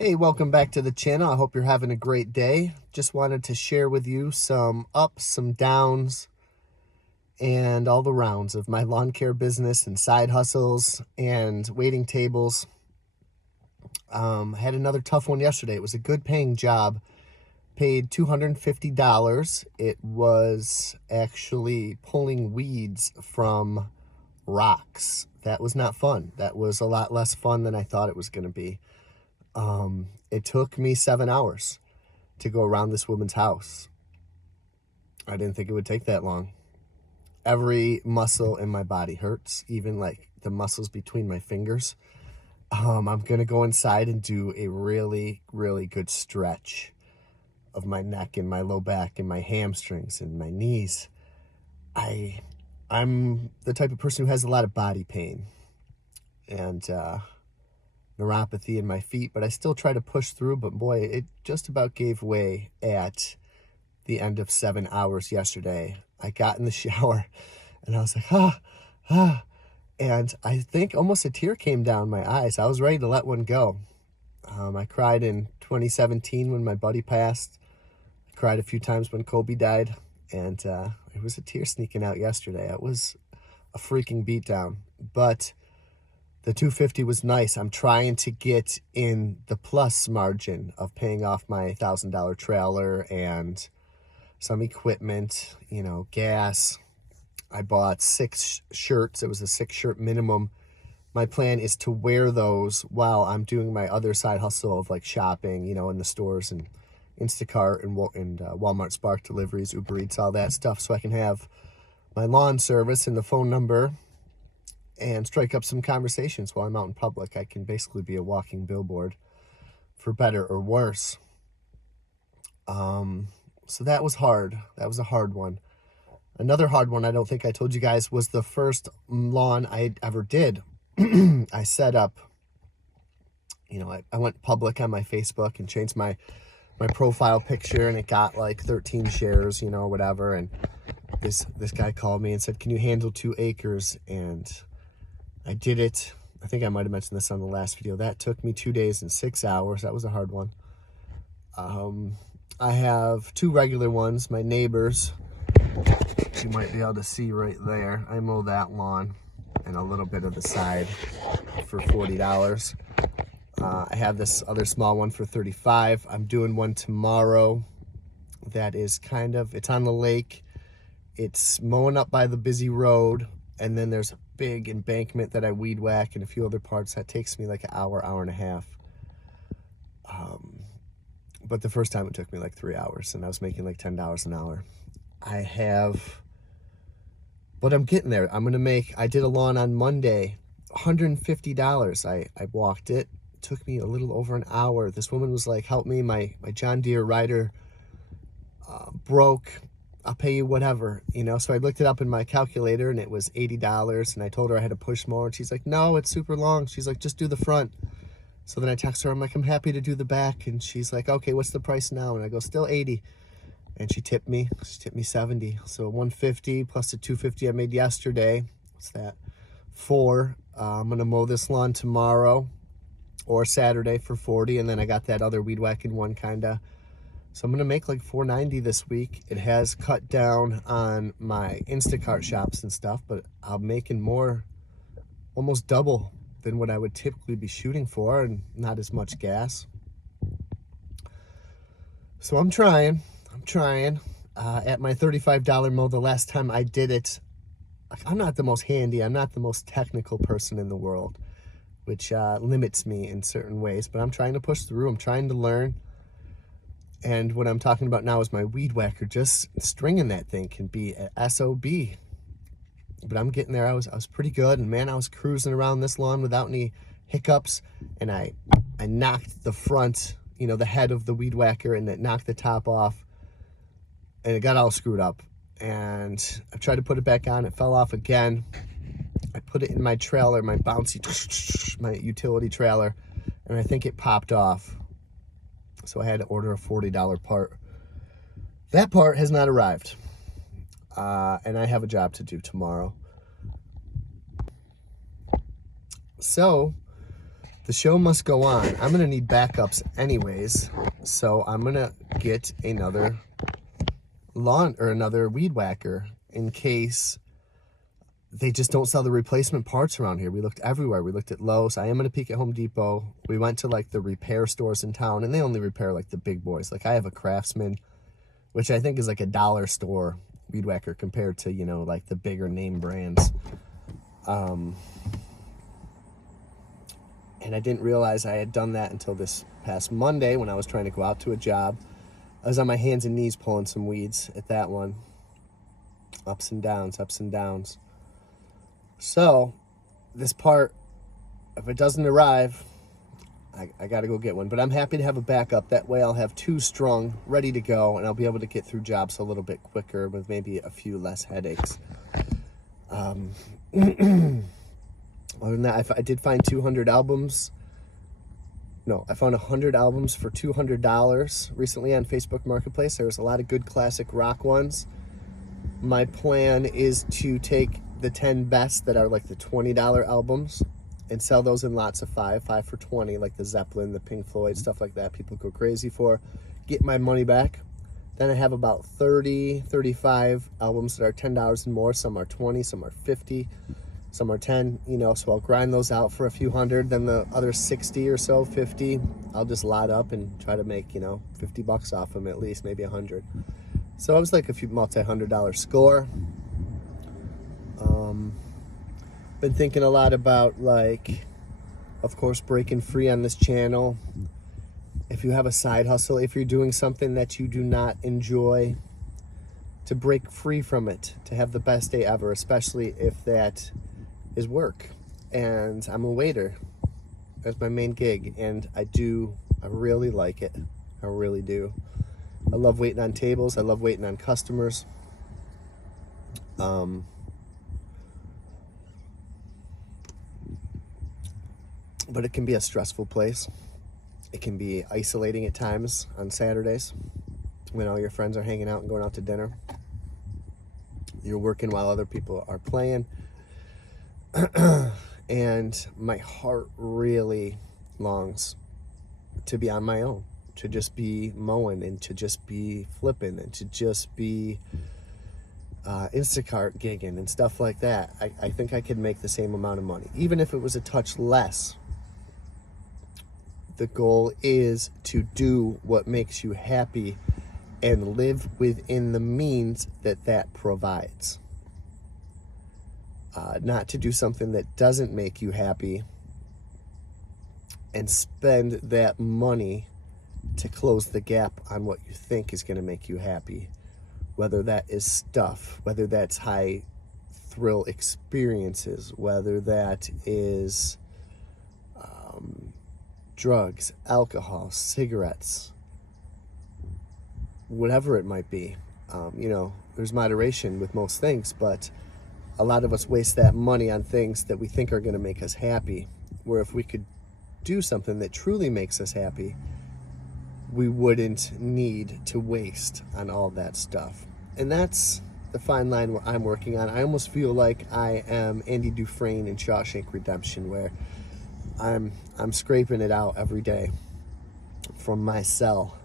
Hey, welcome back to the channel. I hope you're having a great day. Just wanted to share with you some ups, some downs, and all the rounds of my lawn care business and side hustles and waiting tables. I had another tough one yesterday. It was a good paying job. Paid $250. It was actually pulling weeds from rocks. That was not fun. That was a lot less fun than I thought it was going to be. It took me 7 hours to go around this woman's house. I didn't think it would take that long. Every muscle in my body hurts, even like the muscles between my fingers. I'm going to go inside and do a really, really good stretch of my neck and my low back and my hamstrings and my knees. I'm the type of person who has a lot of body pain and neuropathy in my feet, but I still try to push through. But boy, it just about gave way at the end of 7 hours yesterday. I got in the shower and I was like, and I think almost a tear came down my eyes. I was ready to let one go. I cried in 2017 when my buddy passed. I cried a few times when Kobe died, and it was a tear sneaking out yesterday. It was a freaking beatdown, but the 250 was nice. I'm trying to get in the plus margin of paying off my $1,000 trailer and some equipment, gas. I bought 6 shirts. It was a 6-shirt minimum. My plan is to wear those while I'm doing my other side hustle of like shopping, in the stores and Instacart and Walmart Spark deliveries, Uber Eats, all that stuff, so I can have my lawn service and the phone number and strike up some conversations while I'm out in public. I can basically be a walking billboard, for better or worse. So that was hard. That was a hard one. Another hard one I don't think I told you guys was the first lawn I ever did. I set up, I went public on my Facebook and changed my profile picture, and it got like 13 shares, whatever. And this guy called me and said, "Can you handle 2 acres?" And I did it. I think I might have mentioned this on the last video. That took me 2 days and 6 hours. That was a hard one. I have 2 regular ones. My neighbors, you might be able to see right there. I mow that lawn and a little bit of the side for $40. I have this other small one for $35. I'm doing one tomorrow that is it's on the lake. It's mowing up by the busy road, and then there's a big embankment that I weed whack and a few other parts. That takes me like an hour and a half. But the first time it took me like 3 hours, and I was making like $10 an hour. But I'm getting there. I did a lawn on Monday, $150. I walked it. It took me a little over an hour. This woman was like, "Help me, my John Deere rider broke. I'll pay you whatever." So I looked it up in my calculator, and it was $80, and I told her I had to push more, and she's like, "No, it's super long." She's like, "Just do the front." So then I text her, I'm like, "I'm happy to do the back." And she's like, "Okay, what's the price now?" And I go, "Still 80. And she tipped me 70. So 150 plus the 250 I made yesterday. What's that? 4. I'm gonna mow this lawn tomorrow or Saturday for 40, and then I got that other weed whacking one kinda. So I'm gonna make like 490 this week. It has cut down on my Instacart shops and stuff, but I'm making more, almost double than what I would typically be shooting for, and not as much gas. So I'm trying. At my $35 mow, the last time I did it, I'm not the most handy, I'm not the most technical person in the world, which limits me in certain ways, but I'm trying to push through. I'm trying to learn. And what I'm talking about now is my weed whacker. Just stringing that thing can be a SOB. But I'm getting there. I was pretty good, and man, I was cruising around this lawn without any hiccups, and I knocked the front, the head of the weed whacker, and it knocked the top off, and it got all screwed up. And I tried to put it back on. It fell off again. I put it in my trailer, my bouncy, my utility trailer, and I think it popped off. So I had to order a $40 part. That part has not arrived. And I have a job to do tomorrow. So the show must go on. I'm going to need backups anyways, so I'm going to get another lawn or another weed whacker in case they just don't sell the replacement parts around here. We looked everywhere. We looked at Lowe's. I am going to peek at Home Depot. We went to like the repair stores in town, and they only repair like the big boys. Like I have a Craftsman, which I think is like a dollar store weed whacker compared to, you know, like the bigger name brands. And I didn't realize I had done that until this past Monday when I was trying to go out to a job. I was on my hands and knees pulling some weeds at that one. Ups and downs, ups and downs. So, this part, if it doesn't arrive, I got to go get one. But I'm happy to have a backup. That way I'll have two strung, ready to go, and I'll be able to get through jobs a little bit quicker with maybe a few less headaches. Other than that, I did find 200 albums. No, I found 100 albums for $200 recently on Facebook Marketplace. There was a lot of good classic rock ones. My plan is to take the 10 best that are like the $20 albums and sell those in lots of 5 for 20, like the Zeppelin, the Pink Floyd, stuff like that people go crazy for. Get my money back. Then I have about 30, 35 albums that are $10 and more. Some are 20, some are 50. Some are 10, you know, so I'll grind those out for a few hundred. Then the other 60 or so, 50, I'll just lot up and try to make, you know, $50 off them at least, maybe 100. So it was like a few multi-$100 score. Been thinking a lot about, like, of course, breaking free on this channel. If you have a side hustle, if you're doing something that you do not enjoy, to break free from it, to have the best day ever, especially if that is work. And I'm a waiter. That's my main gig, and I really like it. I really do. I love waiting on tables. I love waiting on customers. But it can be a stressful place. It can be isolating at times on Saturdays when all your friends are hanging out and going out to dinner. You're working while other people are playing. And my heart really longs to be on my own, to just be mowing and to just be flipping and to just be Instacart gigging and stuff like that. I think I could make the same amount of money, even if it was a touch less. The goal is to do what makes you happy and live within the means that provides. Not to do something that doesn't make you happy and spend that money to close the gap on what you think is going to make you happy. Whether that is stuff, whether that's high thrill experiences, whether that is drugs, alcohol, cigarettes, whatever it might be. You know, there's moderation with most things, but a lot of us waste that money on things that we think are going to make us happy, where if we could do something that truly makes us happy, we wouldn't need to waste on all that stuff. And that's the fine line I'm working on. I almost feel like I am Andy Dufresne in Shawshank Redemption, where I'm scraping it out every day from my cell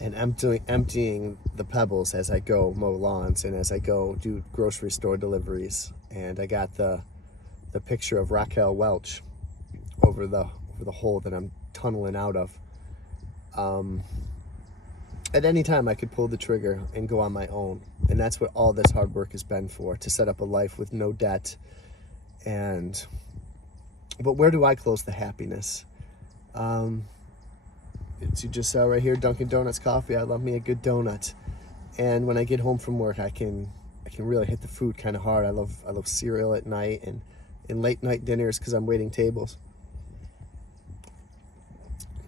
and emptying the pebbles as I go mow lawns and as I go do grocery store deliveries. And I got the picture of Raquel Welch over the hole that I'm tunneling out of. At any time I could pull the trigger and go on my own, and that's what all this hard work has been for, to set up a life with no debt. But where do I close the happiness? It's, you just saw right here, Dunkin' Donuts coffee. I love me a good donut. And when I get home from work, I can really hit the food kind of hard. I love cereal at night and late night dinners because I'm waiting tables.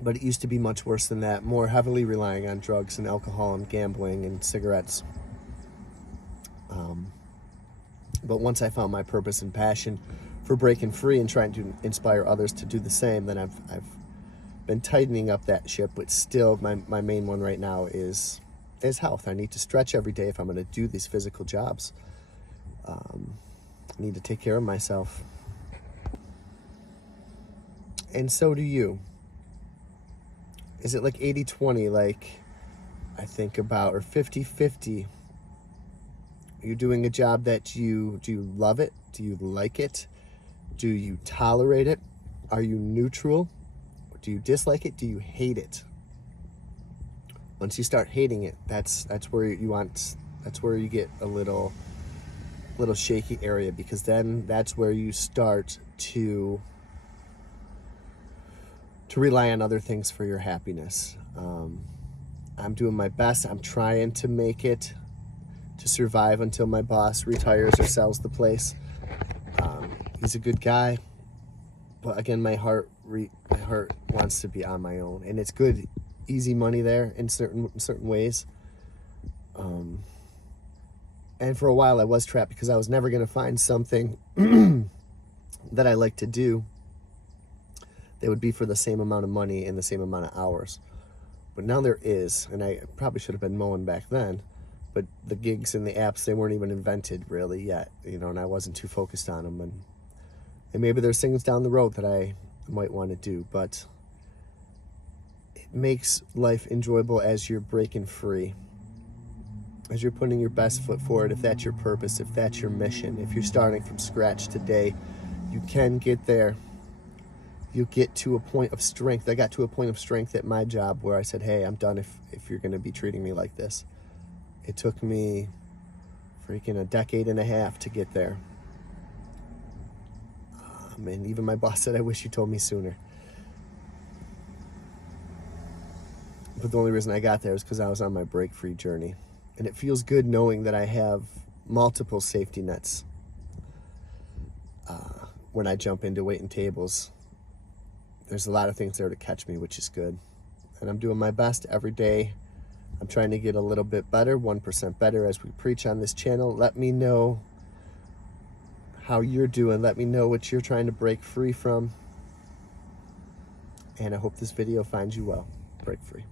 But it used to be much worse than that, more heavily relying on drugs and alcohol and gambling and cigarettes. But once I found my purpose and passion for breaking free and trying to inspire others to do the same, then I've been tightening up that ship. But still, my main one right now is health. I need to stretch every day if I'm going to do these physical jobs. I need to take care of myself. And so do you. Is it like 80-20, like I think about, or 50-50? You're doing a job that do you love it? Do you like it? Do you tolerate it? Are you neutral? Do you dislike it? Do you hate it? Once you start hating it, that's where that's where you get a little shaky area, because then that's where you start to rely on other things for your happiness. I'm doing my best. I'm trying to make it to survive until my boss retires or sells the place. He's a good guy, but again, my heart wants to be on my own, and it's good, easy money there in certain ways. And for a while, I was trapped because I was never going to find something that I like to do that would be for the same amount of money and the same amount of hours. But now there is, and I probably should have been mowing back then, but the gigs and the apps, they weren't even invented really yet, and I wasn't too focused on them. And maybe there's things down the road that I might want to do, but it makes life enjoyable as you're breaking free, as you're putting your best foot forward. If that's your purpose, if that's your mission, if you're starting from scratch today, you can get there. You get to a point of strength. I got to a point of strength at my job where I said, hey, I'm done if you're going to be treating me like this. It took me freaking a decade and a half to get there. And even my boss said, I wish you told me sooner. But the only reason I got there is because I was on my break-free journey. And it feels good knowing that I have multiple safety nets when I jump into waiting tables. There's a lot of things there to catch me, which is good. And I'm doing my best every day. I'm trying to get a little bit better, 1% better, as we preach on this channel. Let me know how you're doing. Let me know what you're trying to break free from. And I hope this video finds you well. Break free.